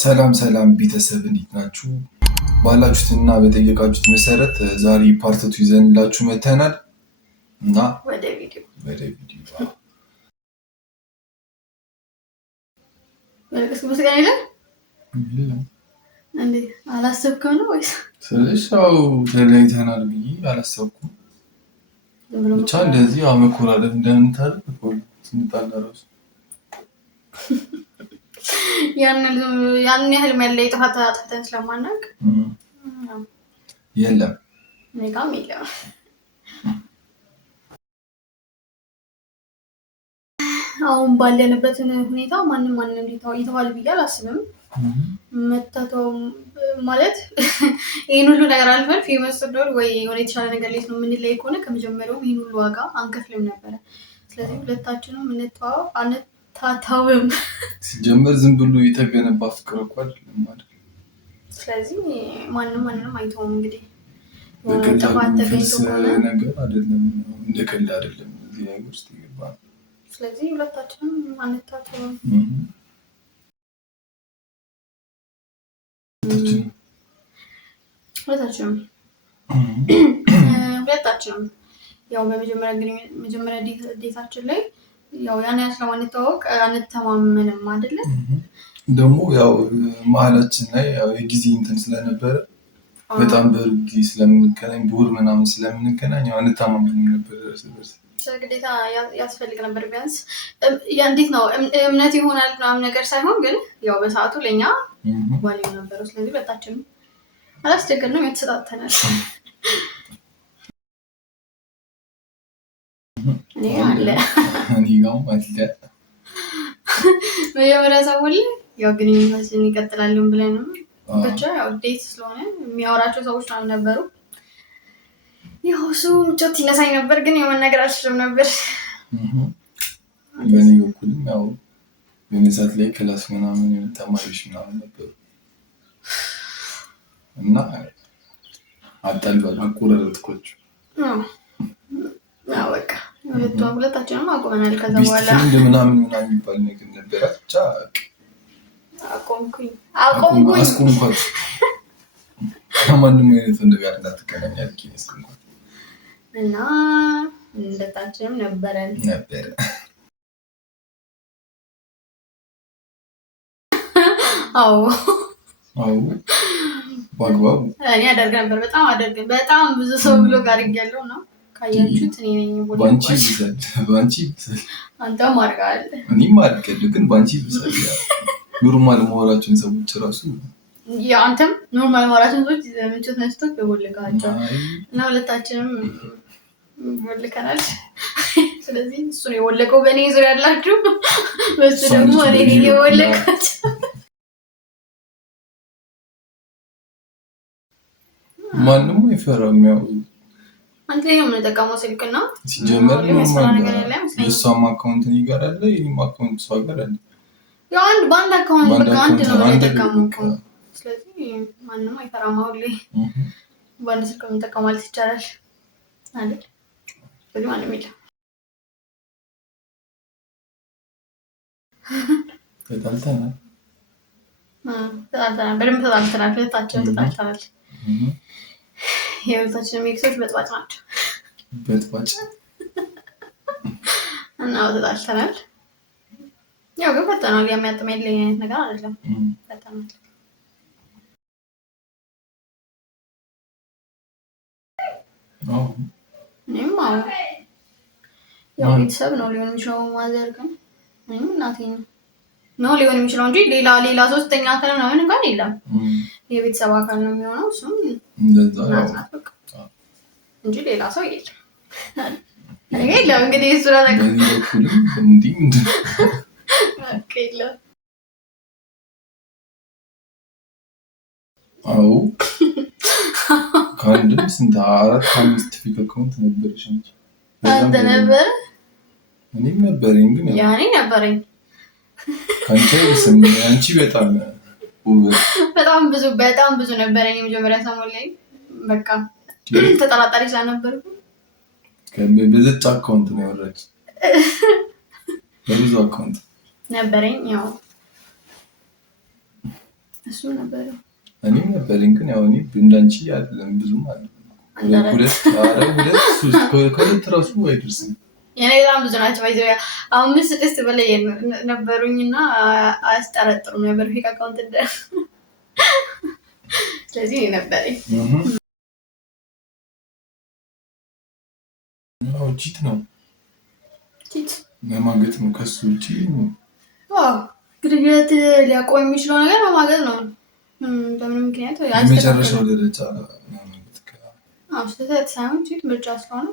ሰላም ሰላም ቤተሰብ እንዴት ናችሁ? ባላችሁትና በጠየቃችሁት መሰረት ዛሬ ፓርት 2 ይዘንላችሁ መተናል እና ወደ ቪዲዮ መልክስ ጋር ይላል እንዴ አላሰብከው ነው ወይስ ስለሻው ተለያይተናል ብዬ አላሰብኩም። ብቻ እንደዚህ አመኮራረፍ እንደምታደርግ ስንጣላ ራሱ ያን ያህል መለይ ጥፋት አጥፍተን ስለማናውቅ የለም እኔጋም የለም። አሁን ባለንበት ሁኔታ ማንም ይተዋል ብዬ አላስብም። መተተው ማለት ይሄን ሁሉ ነገር አልፈን ፌመስ ዶል ወይ የሆነ የተሻለ ነገር ላይ ነው የምንለይ ከሆነ ከመጀመሪያው ይሄን ሁሉ ዋጋ አንከፍልም ነበረ። ስለዚህ ሁለታችንም ታታውም ሲጀመር ዝም ብሎ የተገነባ ፍቅር እኮ አይደለም ማለት። ስለዚህ ማንንም አይተውም። እንግዲህ ጥፋት ተገኝቶ ነገር አይደለም እንደ ቀልድ አይደለም እዚህ ነገር ውስጥ ይገባል። ስለዚህ ሁለታችንም አንታተውም። ሁለታችንም ያው በመጀመሪያ ዴታችን ላይ ያው ያን ያስለው አንተዋወቅ አንተማመንም አይደለ? ደግሞ ያው መሀላችን ላይ ያው የጊዜ እንትን ስለነበረ በጣም በሩቅ ስለምንገናኝ ቦር ምናምን ስለምንገናኝ ያው አንተማመንም ነበር እርስ በርስ። ግዴታ ያስፈልግ ነበር ቢያንስ እንዴት ነው እምነት ይሆናል ምናምን ነገር ሳይሆን ግን ያው በሰዓቱ ለኛ ዋሊ ነበር። ስለዚህ ሁለታችንም አላስቸገርንም፣ የተሰጣተናል። መጀመሪያ ሰውል ያው ግንኙነታችን ይቀጥላለን ብለንም ብቻ ያው ዴት ስለሆነ የሚያወራቸው ሰዎች ነበሩ። ያው እሱ ምቾት ይነሳኝ ነበር፣ ግን የመናገር አልችልም ነበር። በእኔ በኩልም ያው በመሳት ላይ ክላስ ምናምን ተማሪዎች ምናምን ነበሩ እና አጣልባል አቆራረጥኳቸው። በቃ ሁለታችንም አቆመናል። ከዛ በኋላ ምናምን የሚባል ነገር ነበረ። ብቻ አስቆምኳት። ከማንም አይነት ወንድ ጋር እንዳትገናኝ አልኩኝ አስቆምኳት እና እንደታችንም ነበረ። አዎ በአግባቡ እኔ አደርግ ነበር። በጣም ብዙ ሰው ብሎ ጋር ያለው ነው ካያችሁት እኔ ነኝ ባንቺ ይብሳል። አንተም አድርገሃል፣ እኔም አድርጌያለሁ። ግን ባንቺ ይብሳል። ኖርማል ማውራችን ሰዎች ራሱ አንተም ኖርማል ማውራችን ሰዎች ምቾት ነስቶት በቦልጋቸው እና ሁለታችንም ወልከናል። ስለዚህ እሱ ነው የወለቀው በእኔ ዙሪያ ያላችሁ፣ በሱ ደግሞ እኔ ነኝ የወለቃችሁ። ማንም አይፈራም። ያው አንተ ላይ ነው የምንጠቀመው ስልክና ሲጀመር የእሷም አካውንት እኔ ጋር አለ፣ የእኔም አካውንት እሷ ጋር አለ። ያው በአንድ አካውንት በቃ አንድ ነው የምንጠቀመው። ስለዚህ ማንም አይፈራም። አሁን ላይ በአንድ ስልክ የምንጠቀመው ማለት ይቻላል አይደል? ስለዚህ ማንም የለም። ተጣልተናል፣ በደንብ ተጣልተናል። ሁለታችንም ተጣልተናል። የሁለታችንም ኤክሶች በጥባጭ ናቸው። በጥባጭ እና ተጣልተናል። ያው ግን ፈተናል። የሚያጥመኝ አይነት ነገር አይደለም። ፈተናል። እኔም ያው ቤተሰብ ነው ሊሆን የሚችለው። ማዘር ግን እኔም እናቴ ነው ሊሆን የሚችለው እንጂ ሌላ ሶስተኛ አካል ምናምን እንኳን የለም። የቤተሰብ አካል ነው የሚሆነው። እሱም እናት ናት በቃ እንጂ ሌላ ሰው የለም። እኔ የለም እንግዲህ እሱ ነው የለም። አዎ ከአንድም ስንት 4-5 ፊት አካውንት ነበረሽ እንጂ አንተ ነበር? እኔም ነበረኝ። ግን ያኔ ነበረኝ አንቺ በጣም ብዙ ነበረኝ። የመጀመሪያ ሰሞን ላይ በቃ ተጠራጣሪ ስለነበርኩ በዘጭ አካውንት ነው ያወራች። በብዙ አካውንት ነበረኝ። ያው እሱ ነበር እኔም ነበረኝ ግን ያው እኔ እንዳንቺ አይደለም ብዙም አለ ሁለት ራሱ አይደርስም። የኔ በጣም ብዙ ናቸው። ባይዘው 5-6 በላይ ነበሩኝና አያስጠረጥሩም ነበር ፌክ አካውንት እንደ ስለዚህ ነበረኝ። ቺት ነው ለማገጥ ነው። ከሱ ውጪ ግንኙነት ሊያቆም የሚችለው ነገር በማገጥ ነው። በምን ምክንያት የመጨረሻው ደረጃ ስህተት ሳይሆን ቺት ምርጫ ስለሆነ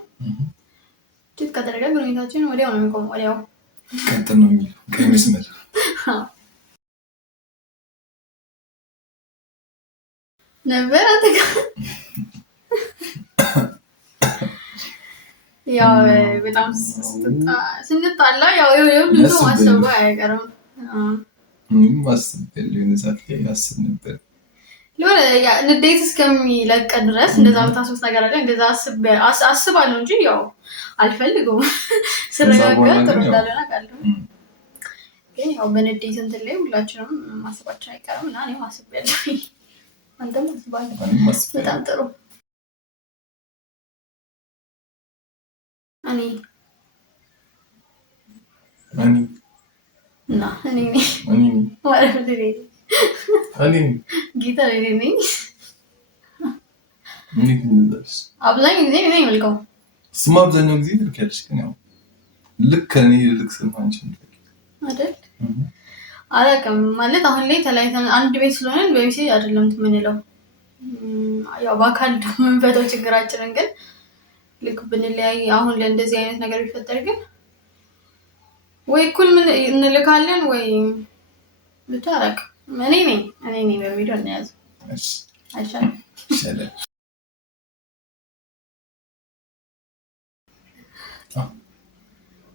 ቺት ከተደረገ ግንኙነታችን ወዲያው ነው የሚቆመው። ወዲያው ቀጥል ነው የሚለው ቀይ መስመር ነበር አትጋ ያው በጣም ስንጣላ ያው ሁሉ ማሰቡ አይቀርም። ማስብ ያስብ ነበር ለወለ ንዴት እስከሚለቅ ድረስ እንደዛ በታሶስ ነገር አለ። እንደዛ አስባለሁ እንጂ ያው አልፈልገውም። ስረጋጋ ተረጋጋና ካለው ግን ያው በንዴት እንትን ላይ ሁላችንም ማስባችን አይቀርም እና እኔም አስቤያለሁ። አንተም አስባለሁ። በጣም ጥሩ እኔ ጌታ ነኝ። አብዛኛው ጊዜ እኔ መልከው ስማ አብዛኛው ጊዜ ልክያለሽ ግን ያው ልክ እኔ ልክ ስለማንቺ አይደል አላውቅም ማለት አሁን ላይ ተለያይተን አንድ ቤት ስለሆነን በሜሴጅ አይደለም የምንለው ያው በአካል የምንፈታው ችግራችንን ግን ልክ ብንለያይ አሁን ለእንደዚህ አይነት ነገር ቢፈጠር ግን ወይ እኩል እንልካለን ወይ ብቻ አላውቅም። እኔ ነኝ በሚለው እናያዘው አይሻልም?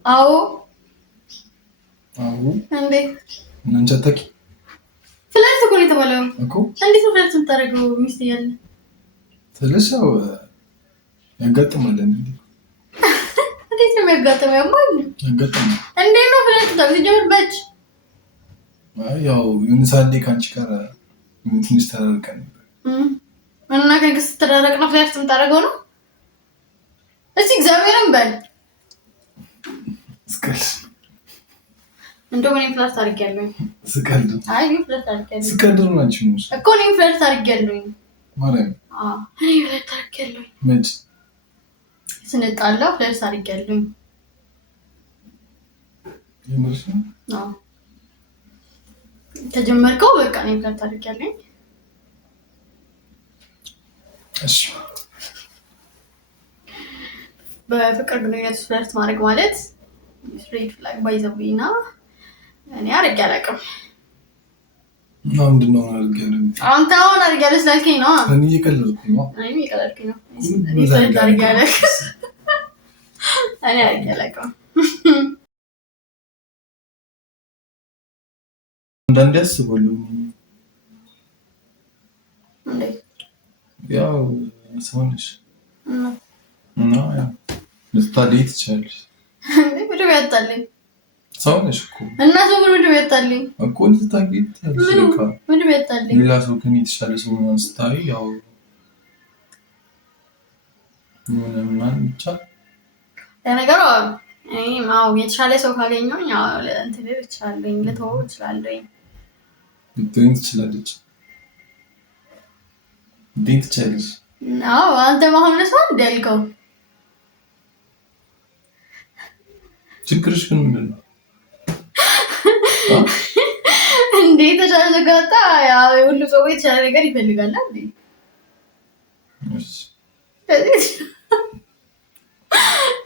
አዎ እንዴ እናንተ ተኪ ፍላሽ እኮ ነው የተባለው እኮ እንዴት ነው ፍላሽ የምታደርገው ሚስት እያለ ስለሻው ያጋጥማል እንዴ? እንዴት ነው የሚያጋጥመው? ያማል ያጋጥማል እንዴት ነው ፍላሽ ታውቁ በች ያው የንሳሌ ካንቺ ጋር ትንሽ ተራርቀን እና ከንክስ ተራረቅ ነው ፍላሽ የምታደርገው ነው። እስቲ እግዚአብሔርን በል ስከል እንደው እኔ ፍላሽ ታርጊያለሁ ስከል አይ እኔ ፍላሽ ታርጊያለሁ ስከል ነው አንቺ ነው እኮ እኔ ፍላሽ ታርጊያለሁ ማለት እኔ ፍላሽ ታርጊያለሁ መች ስንጣላ ፍላሽ ታርጊያለሁ የምርሽ ተጀመርከው በቃ እኔ ፍላሽ ታርጊያለሁ። እሺ በፍቅር ግንኙነት ፍላርት ማድረግ ማለት ሬድ ፍላግ ባይዘውና እኔ አርግ ያላቀም ምንድነው አርግ ያለው አንተ አሁን አርግ ያለው ስላልከኝ ነው። እኔ እየቀለድኩኝ ነው። እኔ እየቀለድኩኝ ነው። እኔ ፍላርት አርግ ያላቀም እኔ አርግ ያላቀም አንዳንዴ አስባለሁ እንዴ ያው ሰውነሽ እና ያው ልታለይ ትችላለሽ እንዴ ወደ ያጣልኝ ሰውነሽ እኮ እና ሰው ወደ ያጣልኝ እኮ ልታለይ ትችላለሽ ወደ ያጣልኝ ሌላ ሰው ከኔ የተሻለ ሰው ነው ስታይ ያው ምንም ብቻ ለነገሩ እኔ ማው የተሻለ ሰው ካገኘሁኝ ያው እንትን ልችላለኝ ልተወው እችላለኝ ልትወኝ ትችላለች እንዴት ትችላለሽ? አዎ አንተ ማሆነስ ነው እንዳልከው ችግርሽ ግን ምንድን ነው? እንዴ ተሻለ ዘጋታ ያው ሁሉ ሰው የተሻለ ነገር ይፈልጋል እንዴ?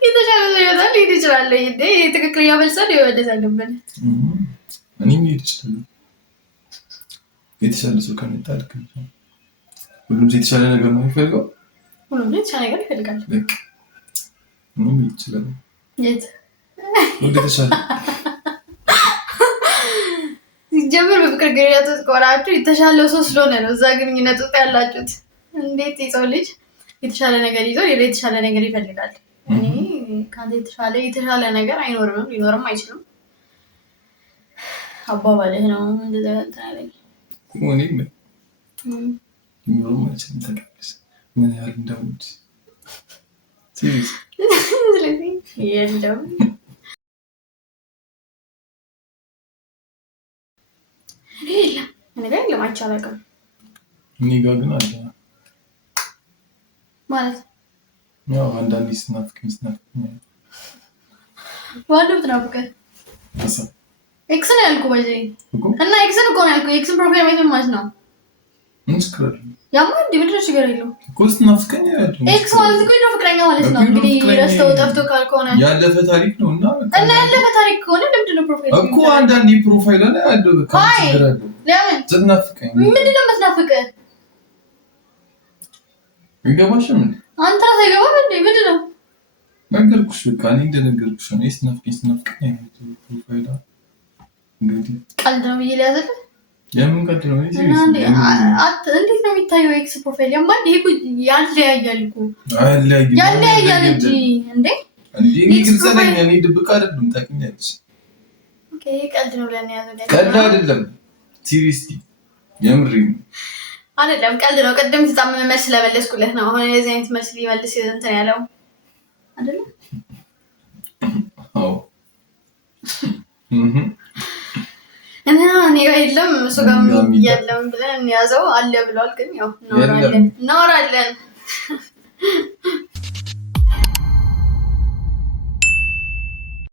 የተሻለ ነገር ይችላል እንዴ? ትክክለኛ መልሰን ይወደስ አለብን። እኔም ይችላል የተሻለ ሰው ከመጣ ልክ ሁሉም የተሻለ ነገር ነው የሚፈልገው። ሁሉም የተሻለ ነገር ይፈልጋል። በቃ ምንም ይችላል የት ወደ ተሻለ ሲጀምር በፍቅር ግንኙነት ውስጥ ከሆናችሁ የተሻለ ሰው ስለሆነ ነው እዛ ግንኙነት ውስጥ ያላችሁት። እንዴት የሰው ልጅ የተሻለ ነገር ይዞ ሌላ የተሻለ ነገር ይፈልጋል? እኔ ካንተ የተሻለ ነገር አይኖርም ሊኖርም አይችልም። አባባልህ ነው እንደዛ ያለኝ ሆኔ ኑሮ መቼም ተቀበስ ምን ያህል እንደምወድ ሲሪየስ የለም ነገር የለም አይቻልም። እኔ ጋር ግን አለ ማለት ያው አንዳንዴ ስናፍቀኝ ዋናው ትናፍቀኝ ኤክስ ነው ያልኩህ በዚህ እና ኤክስን እኮ ነው ያልኩህ። ኤክስን ፕሮፋይል ማየት ማለት ነው ምን ችግር አለ? ያማ ምንድን ነው ችግር የለውም እኮ ስናፍቀኝ ያለው ኤክስ ማለት እኮ ነው ፍቅረኛ ማለት ነው። እንግዲህ ረስተው ጠፍቶ ካልሆነ ያለፈ ታሪክ ነው እና ያለፈ ታሪክ ከሆነ ለምንድን ነው ፕሮፋይል እኮ አንዳንዴ ፕሮፋይል ላይ ያለው በቃ ችግር አለ። ለምን ስናፍቀኝ ምንድን ነው የምትናፍቀህ? ይገባሻል እንዴ? አንተ ራስህ አይገባም እንዴ? ምንድን ነው ነገርኩሽ። በቃ እኔ እንደነገርኩሽ ነው። ስናፍቀኝ ፕሮፋይል እንግዲህ ቀልድ ነው ብዬ ሊያዘልህ የምን ቀልድ ነው? እንዴት ነው የሚታየው ኤክስ ፕሮፋይል? ያማን ይሄ ያለያያል እኮ ያለያያል እንጂ እንዴ ግልጽ ነኝ እኔ ድብቅ አይደለም። ታውቂኛለሽ። ኦኬ ቀልድ ነው ብለን ያዘልህ ቀልድ አይደለም። ሲሪየስሊ የምሬን አይደለም ቀልድ ነው። ቅድም ተጣመመ መልስ ስለመለስኩለት ነው። አሁን የዚህ አይነት መልስ ሊመልስ እንትን ያለው አይደለም። አዎ እና እኔ የለም እሱ ጋር ያለው ብለን እንያዘው አለ ብሏል። ግን ያው እናወራለን